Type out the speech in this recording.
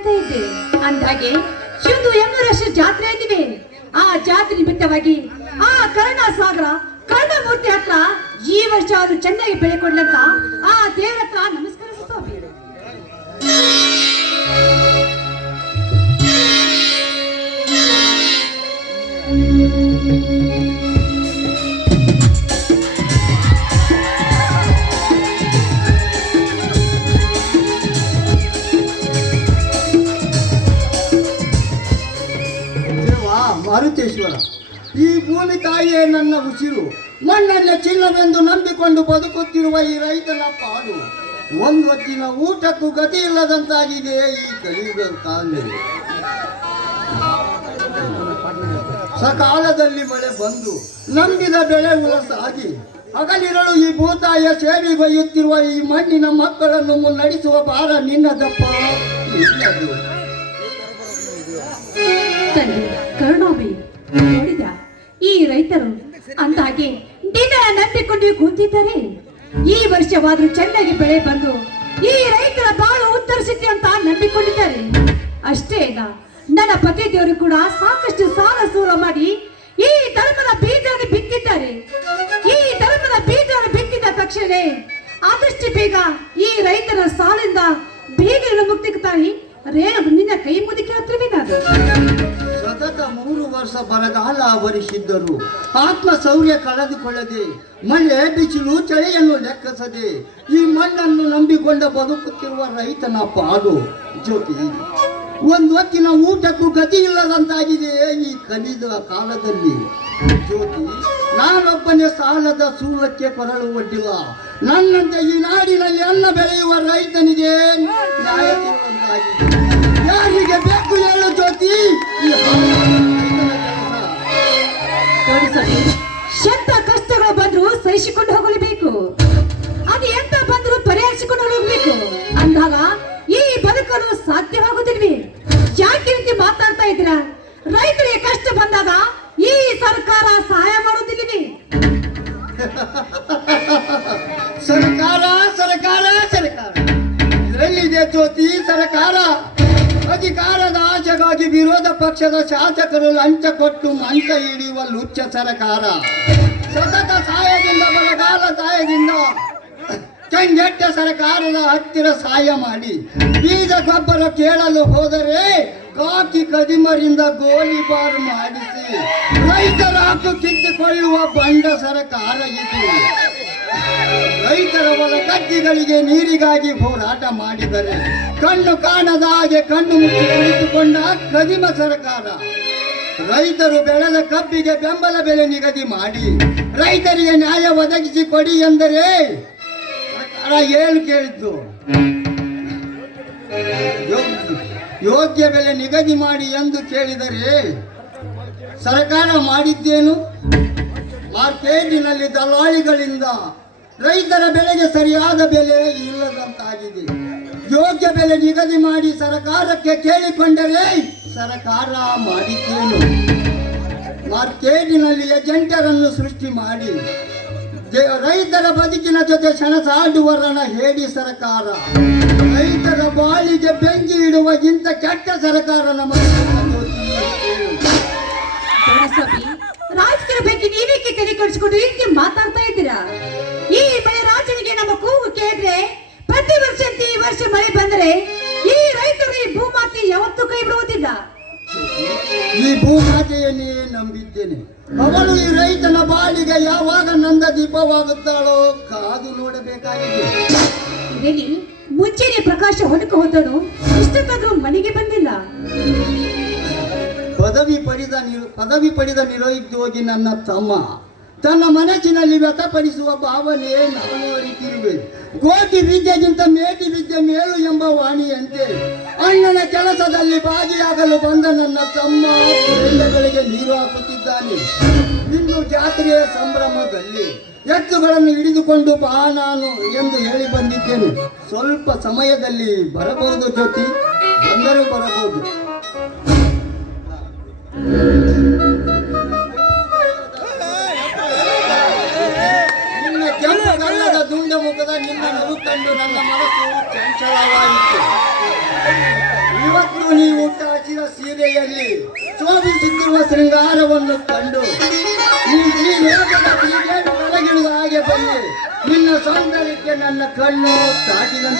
ಹೇಳ್ತಾ ಇದ್ದೆ. ಅಂದಾಗೆ ಶಿವದು 200 ವರ್ಷ ಜಾತ್ರೆ ಆಗಿದೆ. ಆ ಜಾತ್ರೆ ನಿಮಿತ್ತವಾಗಿ ಆ ಕರುಣಾಸಾಗರ ಕರ್ಣಮೂರ್ತಿ ಹತ್ರ ಈ ವರ್ಷ ಅದು ಚೆನ್ನಾಗಿ ಬೆಳೆ ಕೊಡ್ಲಂತ ಆ ದೇವರ ಹತ್ರ ನಮಸ್ಕರಿಸ್ತಾವೆ. ಮಾರುತೇಶ್ವರ, ಈ ಭೂಮಿ ತಾಯಿಯೇ ನನ್ನ ಉಸಿರು, ಮಣ್ಣನ್ನೇ ಚಿನ್ನವೆಂದು ನಂಬಿಕೊಂಡು ಬದುಕುತ್ತಿರುವ ಈ ರೈತನ ಪಾಡು ಒಂದು ಹೊತ್ತಿನ ಊಟಕ್ಕೂ ಗತಿ ಇಲ್ಲದಂತಾಗಿದೆ ಈ ಕಲಿಯುಗ ಕಾಲ. ಸಕಾಲದಲ್ಲಿ ಮಳೆ ಬಂದು ನಂಬಿದ ಬೆಳೆ ಉಲಸಾಗಿ ಹಗಲಿರಳು ಈ ಭೂತಾಯಿಯ ಸೇವೆಗೊಯ್ಯುತ್ತಿರುವ ಈ ಮಣ್ಣಿನ ಮಕ್ಕಳನ್ನು ಮುನ್ನಡೆಸುವ ಭಾರ ನಿನ್ನದಪ್ಪ, ನಿನ್ನದು. ಕರುಣಾಬಿ ನೋಡಿದ ಈ ರೈತರು ಅಂದಾಗೆ ದಿನ ನಂಬಿಕೊಂಡು ಕೂತಿದ್ದಾರೆ. ಈ ವರ್ಷವಾದ್ರೂ ಚೆನ್ನಾಗಿ ಬೆಳೆ ಬಂದು ಈ ರೈತರ ಬಾಳು ಉತ್ತರಿಸುತ್ತೆ ಅಂತ ನಂಬಿಕೊಂಡಿದ್ದಾರೆ. ಅಷ್ಟೇ ಅಲ್ಲ, ನನ್ನ ಪತಿ ದೇವರು ಕೂಡ ಸಾಕಷ್ಟು ಸಾಲ ಸೂಲ ಮಾಡಿ ಈ ಧರ್ಮದ ಬೀಜವನ್ನು ಬಿತ್ತಿದ್ದಾರೆ. ಈ ಧರ್ಮದ ಬೀಜವನ್ನು ಬಿತ್ತಿದ ತಕ್ಷಣ ಆದಷ್ಟು ಬೇಗ ಈ ರೈತರ ಸಾಲಿಂದ ಬೇಗ ಮುಕ್ತಿ ತಾಯಿ ರೇಣು ನಿನ್ನ ಕೈ ಮುದುಕಿ ಹತ್ರವೇ ನಾನು. ಸತತ 3 ವರ್ಷ ಬರಗಾಲ ಆವರಿಸಿದ್ದರು ಆತ್ಮ ಶೌರ್ಯ ಕಳೆದುಕೊಳ್ಳದೆ, ಮಳೆ ಬಿಸಿಲು ಚಳಿಯನ್ನು ಲೆಕ್ಕಿಸದೆ ಈ ಮಣ್ಣನ್ನು ನಂಬಿಕೊಂಡ ಬದುಕುತ್ತಿರುವ ರೈತನ ಪಾಡು ಜ್ಯೋತಿ ಒಂದು ಹೊತ್ತಿನ ಊಟಕ್ಕೂ ಗತಿ ಇಲ್ಲದಂತಾಗಿದೆ ಈ ಕಲಿದ ಕಾಲದಲ್ಲಿ. ಜ್ಯೋತಿ, ನಾನೊಬ್ಬನೇ ಸಾಲದ ಸೂಲಕ್ಕೆ ಕೊರಳು ಒಡ್ಡಿಲ್ಲ. ನನ್ನಂತೆ ಈ ನಾಡಿನಲ್ಲಿ ಅನ್ನ ಬೆಳೆಯುವ ರೈತನಿಗೆ ನ್ಯಾಯ ಸಿಗುವಂತಾಗಿದೆ. ಯಾರಿಗೆ ಬೇಕು ಹೇಳು ಜ್ಯೋತಿ. ಎಂತ ಕಷ್ಟಗಳು ಬಂದ್ರು ಸಹಿಸಿಕೊಂಡು ಹೋಗಲೇಬೇಕು. ಅದು ಎಂತ ಬಂದ್ರು ಪರಿಹರಿಸಿಕೊಂಡು ಹೋಗಬೇಕು. ಅಂದಾಗ ಈ ಬದುಕಲು ಸಾಧ್ಯವಾಗುತ್ತಿಲ್ವಿ. ಯಾಕೆ ರೀತಿ ಮಾತಾಡ್ತಾ ಇದ್ದೀರಾ? ರೈತರಿಗೆ ಕಷ್ಟ ಬಂದಾಗ ಈ ಸರ್ಕಾರ ಸಹಾಯ ಮಾಡುವುದಿಲ್ಲವೇ? ಸರ್ಕಾರ ಸರ್ಕಾರ ಸರ್ಕಾರ ಇದರಲ್ಲಿದೆ ಜ್ಯೋತಿ. ಸರ್ಕಾರ ಅಧಿಕಾರದ ಆಶೆಗಾಗಿ ವಿರೋಧ ಪಕ್ಷದ ಶಾಸಕರು ಲಂಚ ಕೊಟ್ಟು ಮಂಚ ಹಿಡಿಯುವ ಲುಚ್ಚ ಸರ್ಕಾರ. ಸತತ ಸಹಾಯದಿಂದ ಬರಗಾಲ ಸಹಾಯದಿಂದ ಕೆಂಗೆಟ್ಟ ಸರ್ಕಾರದ ಹತ್ತಿರ ಸಹಾಯ ಮಾಡಿ ಬೀಜ ಗೊಬ್ಬರ ಕೇಳಲು ಹೋದರೆ ಕಾಕಿ ಕದಿಮರಿಂದ ಗೋಲಿಬಾರ್ ಮಾಡಿಸಿ ರೈತರ ಹಕ್ಕು ಕಿತ್ತುಕೊಳ್ಳುವ ಬಂಡ ಸರ್ಕಾರ ಇದು. ರೈತರ ಹೊಲ ಗದ್ದೆಗಳಿಗೆ ನೀರಿಗಾಗಿ ಹೋರಾಟ ಮಾಡಿದರೆ ಕಣ್ಣು ಕಾಣದ ಹಾಗೆ ಕಣ್ಣು ಮುಚ್ಚಿ ಕುಳಿತುಕೊಂಡ ಕದಿಮ ಸರ್ಕಾರ. ರೈತರು ಬೆಳೆದ ಕಬ್ಬಿಗೆ ಬೆಂಬಲ ಬೆಲೆ ನಿಗದಿ ಮಾಡಿ ರೈತರಿಗೆ ನ್ಯಾಯ ಒದಗಿಸಿ ಕೊಡಿ ಎಂದರೆ ಸರ್ಕಾರ ಏನು ಕೇಳಿದ್ದು? ಯೋಗ್ಯ ಬೆಲೆ ನಿಗದಿ ಮಾಡಿ ಎಂದು ಕೇಳಿದರೆ ಸರ್ಕಾರ ಮಾಡಿದ್ದೇನು? ಮಾರ್ಕೆಟಿನಲ್ಲಿ ದಲ್ಲಾಳಿಗಳಿಂದ ರೈತರ ಬೆಳೆಗೆ ಸರಿಯಾದ ಬೆಲೆ ಇಲ್ಲದಂತಾಗಿದೆ. ಯೋಗ್ಯ ಬೆಲೆ ನಿಗದಿ ಮಾಡಿ ಸರ್ಕಾರಕ್ಕೆ ಕೇಳಿಕೊಂಡರೆ ಸರ್ಕಾರ ಮಾಡಿದ್ದೇನು? ಮಾರ್ಕೆಟಿನಲ್ಲಿ ಏಜೆಂಟರನ್ನು ಸೃಷ್ಟಿ ಮಾಡಿ ರೈತರ ಬದುಕಿನ ಜೊತೆ ಸೆಣಸಾಡುವ ರಣ ಹೇಳಿ ಸರ್ಕಾರ. ರೈತರ ಬಾಳಿಗೆ ಬೆಂಕಿ ಇಡುವ ಇಂಥ ಕೆಟ್ಟ ಸರ್ಕಾರ ನಮ್ಮ ರಾಜಕೀಯ ಬಗ್ಗೆ ನೀವೇಕೆ ತಲೆ ಕಡಿಸಿಕೊಂಡು ಹೀಗೆ ಮಾತಾಡ್ತಾ ಇದ್ದೀರಾ? ಈ ಮಳೆ ರಾಜನಿಗೆ ನಮ್ಮ ಕೂಗು ಕೇಳಿದ್ರೆ ಪ್ರತಿ ವರ್ಷ ಈ ವರ್ಷ ಮಳೆ ಬಂದರೆ ಈ ರೈತರು ಈ ಭೂಮಾತೆ ಯಾವತ್ತೂ ಕೈ ಬಿಡುವುದಿಲ್ಲ. ಈ ಭೂಮಾತೆಯನ್ನೇ ನಂಬಿದ್ದೇನೆ. ಅವಳು ಈ ರೈತನ ಬಾಳಿಗೆ ಯಾವಾಗ ನಂದ ದೀಪವಾಗುತ್ತಾಳೋ ಕಾದು ನೋಡಬೇಕಾಗಿದೆ. ಇದರಲ್ಲಿ ಮುಂಚೆನೆ ಪ್ರಕಾಶ ಹೊಡಕ ಹೋದನು, ಇಷ್ಟಕ್ಕಾದ್ರೂ ಮನೆಗೆ ಬಂದಿಲ್ಲ. ಪದವಿ ಪಡೆದ ನಿರುದ್ಯೋಗಿ ನನ್ನ ತಮ್ಮ ತನ್ನ ಮನಸ್ಸಿನಲ್ಲಿ ವ್ಯಕ್ತಪಡಿಸುವ ಭಾವನೆ ನಾನು ಅರಿತಿರುವೆ. ಕೋಟಿ ವಿದ್ಯೆಗಿಂತ ಮೇಟಿ ವಿದ್ಯೆ ಮೇಲು ಎಂಬ ವಾಣಿಯಂತೆ ಅಣ್ಣನ ಕೆಲಸದಲ್ಲಿ ಭಾಗಿಯಾಗಲು ಬಂದ ನನ್ನ ತಮ್ಮ ಬೆಳೆಗಳಿಗೆ ನೀರು ಹಾಕುತ್ತಿದ್ದಾನೆ. ಇಂದು ಜಾತ್ರೆಯ ಸಂಭ್ರಮದಲ್ಲಿ ಎತ್ತುಗಳನ್ನು ಹಿಡಿದುಕೊಂಡು ಬಾ ನಾನು ಎಂದು ಹೇಳಿ ಬಂದಿದ್ದೇನೆ. ಸ್ವಲ್ಪ ಸಮಯದಲ್ಲಿ ಬರಬಹುದು ಜ್ಯೋತಿ, ಬಂದರೂ ಬರಬಹುದು. ನಿನ್ನ ಕೆಂಪು ಗಲ್ಲದ ದುಂಡ ಮುಖದ ನಿನ್ನ ನಗು ಕಂಡು ನನ್ನ ಮನಸ್ಸು ಚಂಚಲವಾಯಿತು. ಇವತ್ತು ನೀ ಊಟ ಹಸಿರ ಸೀರೆಯಲ್ಲಿ ಶೋಭಿಸುತ್ತಿರುವ ಶೃಂಗಾರವನ್ನು ಕಂಡು ಈ ಲೋಕದ ಶ್ರೀದೇವಿ ಒಳಗಿಳಿದ ಹಾಗೆ ಬಂದು ನಿನ್ನ ಸೌಂದರ್ಯಕ್ಕೆ ನನ್ನ ಕಣ್ಣು ತಾಟಿದಂತೆ